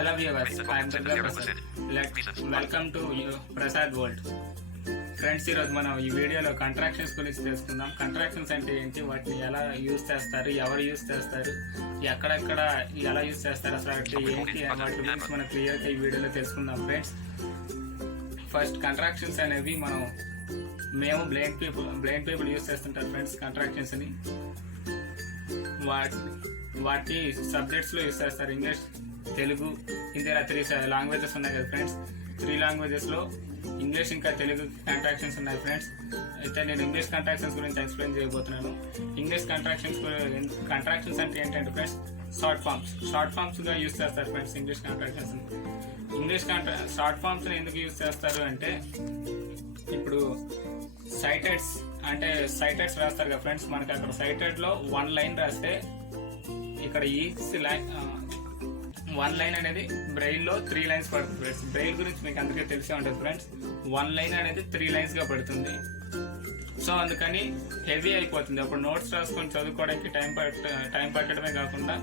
Hello viewers, I am Durga Prasad. Welcome to Prasad World. Friends, ఈరోజు మనం ఈ వీడియోలో కంట్రాక్షన్స్ గురించి తెలుసుకుందాం. కంట్రాక్షన్స్ అంటే ఏంటి, వాటిని ఎలా యూజ్ చేస్తారు, ఎవరు యూజ్ చేస్తారు, ఎక్కడెక్కడ ఎలా యూజ్ చేస్తారు, అసలు ఏంటి వాటి గురించి మనం క్లియర్గా ఈ వీడియోలో తెలుసుకుందాం. ఫ్రెండ్స్, ఫస్ట్ కంట్రాక్షన్స్ అనేవి మేము బ్లైండ్ పీపుల్ యూజ్ చేస్తుంటారు ఫ్రెండ్స్. కంట్రాక్షన్స్ని వాటి సబ్జెక్ట్స్లో యూజ్ చేస్తారు. ఇంగ్లీష్, తెలుగు, హిందీ, ఇలా 3 లాంగ్వేజెస్ ఉన్నాయి కదా ఫ్రెండ్స్. 3 లాంగ్వేజెస్లో ఇంగ్లీష్ ఇంకా తెలుగు కంట్రాక్షన్స్ ఉన్నాయి ఫ్రెండ్స్. అయితే నేను ఇంగ్లీష్ కంట్రాక్షన్స్ గురించి ఎక్స్ప్లెయిన్ చేయబోతున్నాను. ఇంగ్లీష్ కంట్రాక్షన్స్ అంటే ఏంటంటే ఫ్రెండ్స్, షార్ట్ ఫామ్స్గా యూజ్ చేస్తారు ఫ్రెండ్స్. ఇంగ్లీష్ కంట్రాక్షన్స్ని షార్ట్ ఫామ్స్ని ఎందుకు యూజ్ చేస్తారు అంటే, ఇప్పుడు సైటెడ్స్ రాస్తారు కదా ఫ్రెండ్స్. మనకి అక్కడ సైటెడ్లో 1 లైన్ రాస్తే, ఇక్కడ ఈచ్ లైన్ 1 లైన్ అనేది బ్రెయిల్లో 3 లైన్స్ పడుతుంది ఫ్రెండ్స్. బ్రెయిల్ గురించి మీకు అందరికీ తెలిసే ఉంటుంది ఫ్రెండ్స్. 1 లైన్ అనేది 3 లైన్స్గా పడుతుంది. సో అందుకని హెవీ అయిపోతుంది. అప్పుడు నోట్స్ రాసుకొని చదువుకోవడానికి టైం పట్టడమే కాకుండా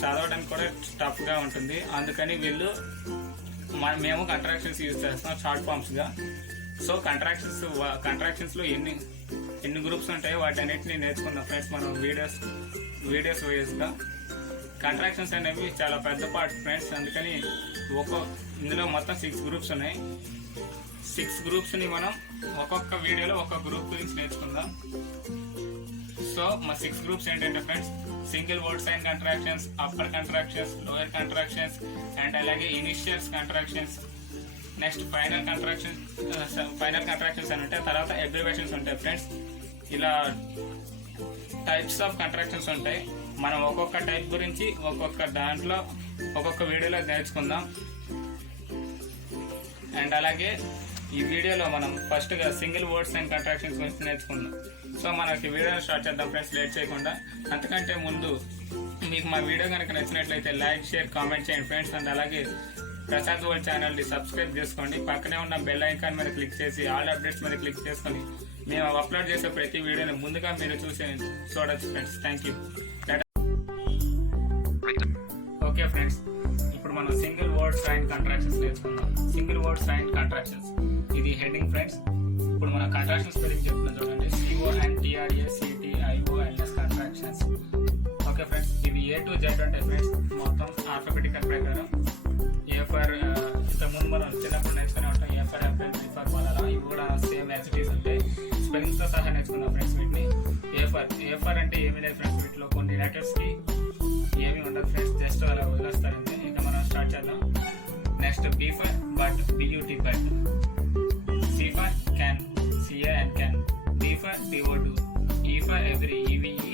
చదవడానికి కూడా టఫ్గా ఉంటుంది. అందుకని మేము కంట్రాక్షన్స్ యూజ్ చేస్తాం షార్ట్ ఫామ్స్గా. సో కంట్రాక్షన్స్లో ఎన్ని గ్రూప్స్ ఉంటాయో వాటన్నిటిని నేర్చుకుందాం ఫ్రెండ్స్ మనం వీడియోస్ వేస్గా. కంట్రాక్షన్స్ అనేవి చాలా పెద్ద పార్ట్ ఫ్రెండ్స్. అందుకని ఇందులో మొత్తం 6 గ్రూప్స్ ఉన్నాయి. 6 గ్రూప్స్ని మనం ఒక్కొక్క వీడియోలో ఒక్కొక్క గ్రూప్ గురించి నేర్చుకుందాం. సో మా 6 గ్రూప్స్ ఏంటంటే friends, single word sign contractions, upper contractions, lower contractions, and అలాగే initials contractions, next final contractions అని ఉంటాయి. తర్వాత అబ్రివేషన్స్ ఉంటాయి ఫ్రెండ్స్. ఇలా టైప్స్ ఆఫ్ కంట్రాక్షన్స్ ఉంటాయి. మనం ఒక్కొక్క టైప్ గురించి ఒక్కొక్క వీడియోలో నేర్చుకుందాం. అండ్ అలాగే ఈ వీడియోలో మనం ఫస్ట్గా సింగిల్ వర్డ్స్ అండ్ కంట్రాక్షన్స్ గురించి నేర్చుకుందాం. సో మనకి వీడియోని స్టార్ట్ చేద్దాం ఫ్రెండ్స్, లేట్ చేయకుండా. అంతకంటే ముందు మీకు మా వీడియో కనుక నచ్చినట్లయితే లైక్, షేర్, కామెంట్ చేయండి ఫ్రెండ్స్. అండ్ అలాగే ప్రసాద్ వరల్డ్ ఛానల్ని సబ్స్క్రైబ్ చేసుకోండి. పక్కనే ఉన్న బెల్ ఐకాన్ మీద క్లిక్ చేసి ఆల్ అప్డేట్స్ మీద క్లిక్ చేసుకొని మేము అప్లోడ్ చేసే ప్రతి వీడియోని ముందుగా మీరు చూడొచ్చు friends. Thank you. Okay friends, ఇప్పుడు మనం సింగిల్ వర్డ్ సైన్ కంట్రాక్షన్స్ నేర్చుకుందాం. సింగిల్ వర్డ్ సైన్ కంట్రాక్షన్స్, ఇది హెడ్డింగ్ ఫ్రెండ్స్. ఇప్పుడు మన కంట్రాక్షన్స్ స్పెల్లింగ్ చెప్తున్నాం చూడండి. CONTRACTIONS contractions. ఓకే ఫ్రెండ్స్, ఇవి A to Z ఉంటాయి ఫ్రెండ్స్, మొత్తం ఆల్ఫాబెటికల్ ప్రకారం. A ఫర్ ఇంతకుముందు మనం చిన్నప్పుడు నేర్చుకునే ఉంటాం. A for Apple, B for banana, ఇవి కూడా సేమ్ యాజ్ ఇట్ ఈస్ ఉంటాయి. స్పెల్లింగ్స్తో సహా నేర్చుకుందాం ఫ్రెండ్స్ వీటిని. ఏ ఫర్ అంటే ఏమీ లేదు ఫ్రెండ్స్, వీటిలో కొన్ని లెటర్స్కి ఏమీ ఉండదు ఫ్రెండ్స్, జస్ట్ అలా వదిలేస్తారంటే. ఇంకా మనం స్టార్ట్ చేద్దాం. Next B for but, BUT but. C for can, CAN can. D for DODO. E for every, EVERY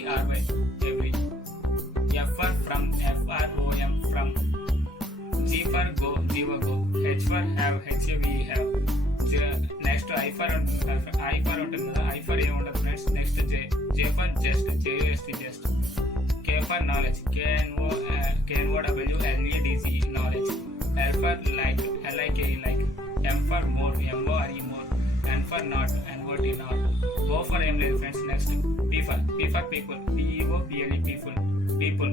every. F for from, FROM from. G for go, GO. H for have, HAVE have. Next I for ఉంటుంది కదా, I for ఏమి ఉండదు friends. Next J for just, JUST just. K for knowledge, KNOWLEDGE knowledge. L for like, LIKE like. M for more, MORE more. N for not, NOT not. O for ఏం లేదు friends. Next P for people, PEOPLE people.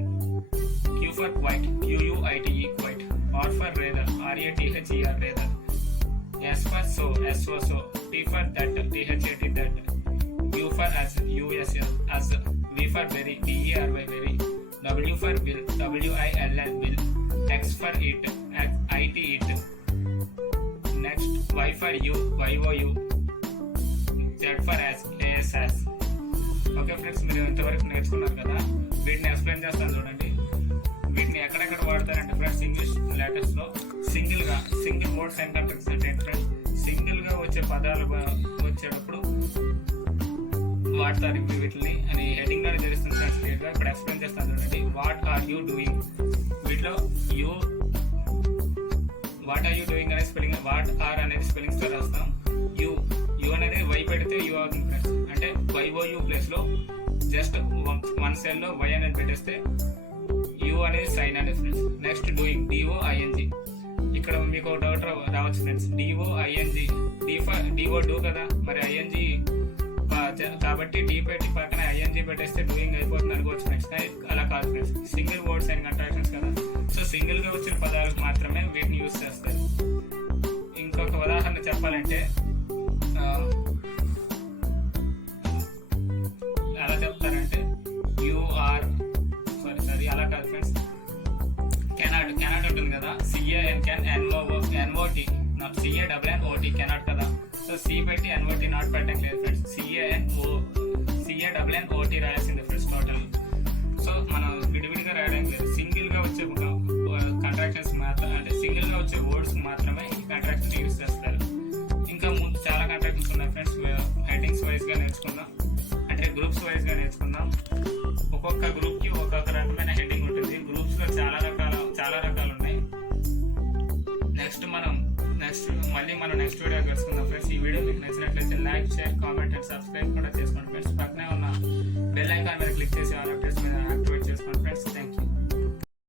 Q for quite, QUITE quite. R for rather, RATHER rather. S for so, SO. T for that, THAT that. U for as, USS. V for very, VERY very. W for will, WILL will. X for it, IT it. Next Y for you, YOU. Z for as, AS. Okay friends, మీరు ఇంతవరకు నేర్చుకున్నారు కదా. వీటిని explain చేస్తాను చూడండి. వీటిని ఎక్కడెక్కడ వాడతారంటే ఫ్రెండ్స్, ఇంగ్లీష్ లెటర్స్లో సింగిల్ వర్డ్స్ అండ్ కంట్రాక్షన్స్ అంటే ఫ్రెండ్స్, సింగిల్గా వచ్చే పదాలు వచ్చేటప్పుడు వాడతారు వీటిని అని హెడ్డింగ్లోనే తెలుస్తుంది ఫ్రెండ్స్. క్లియర్గా ఇప్పుడు ఎక్స్ప్లెయిన్ చేస్తాను చూడండి. వాట్ ఆర్ యూ డూయింగ్, వీటిలో వాట్ ఆర్ యూ డూయింగ్ అనే స్పెల్లింగ్, వాట్ ఆర్ అనేది స్పెల్లింగ్స్తో రాస్తాం. యూ అనేది Y పెడితే యూ అవుతుంది ఫ్రెండ్స్. అంటే YOU ప్లేస్లో జస్ట్ 1 సెల్లో Y అనేది పెట్టేస్తే యూ అనేది సైన్ అనేది ఫ్రెండ్స్. Next doing, DOING. ఇక్కడ మీకు ఒక డౌట్ రావచ్చు ఫ్రెండ్స్, DO కదా, మరి ING కాబట్టి D పెట్టి పక్కన ING పెట్టేస్తే డూయింగ్ అయిపోతుంది అనుకోవచ్చు ఫ్రెండ్స్. అలా కాదు friends, single words and contractions కదా. సో సింగిల్గా వచ్చిన పదాలకు మాత్రమే వీటిని యూజ్ చేస్తారు. ఇంకొక ఉదాహరణ చెప్పాలంటే ఎలా చెప్తారంటే యు ఆర్ సారీ అలా కాదు ఫ్రెండ్స్. కెనాట్ ఉంటుంది కదా, సిఏఎన్ క్యాన్ ఎన్ఓటి నాట్ సిఏNNOT కెనాట్ కదా. సో సి పెట్టి ఎన్ఓటి నాట్ పెట్టడం లేదు ఫ్రెండ్స్, సిఏNNOT రాయాల్సింది ఫ్రెండ్స్ టోటల్. సో మనం విడివిడిగా రాయడం లేదు, సింగిల్గా వచ్చే కంట్రాక్షన్స్ మాత్రం అంటే సింగిల్గా వచ్చే వర్డ్స్ మాత్రమే ఈ కంట్రాక్షన్ యూజ్ చేస్తారు. ఇంకా ముందు చాలా కంట్రాక్షన్స్ ఉన్నాయి ఫ్రెండ్స్, హెడ్డింగ్స్ వైజ్గా నేర్చుకుందాం, అంటే గ్రూప్స్ వైజ్గా నేర్చుకుందాం. ఒక్కొక్క గ్రూప్కి ఒక్కొక్క రకమైన హెడ్డింగ్ ఉంటుంది. గ్రూప్స్లో చాలా రకాలు ఉన్నాయి. మళ్ళీ మనం నెక్స్ట్ వీడియో కలుసుకుందాం ఫ్రెండ్స్. ఈ వీడియో మీకు నచ్చినట్లయితే like, share, comment and subscribe.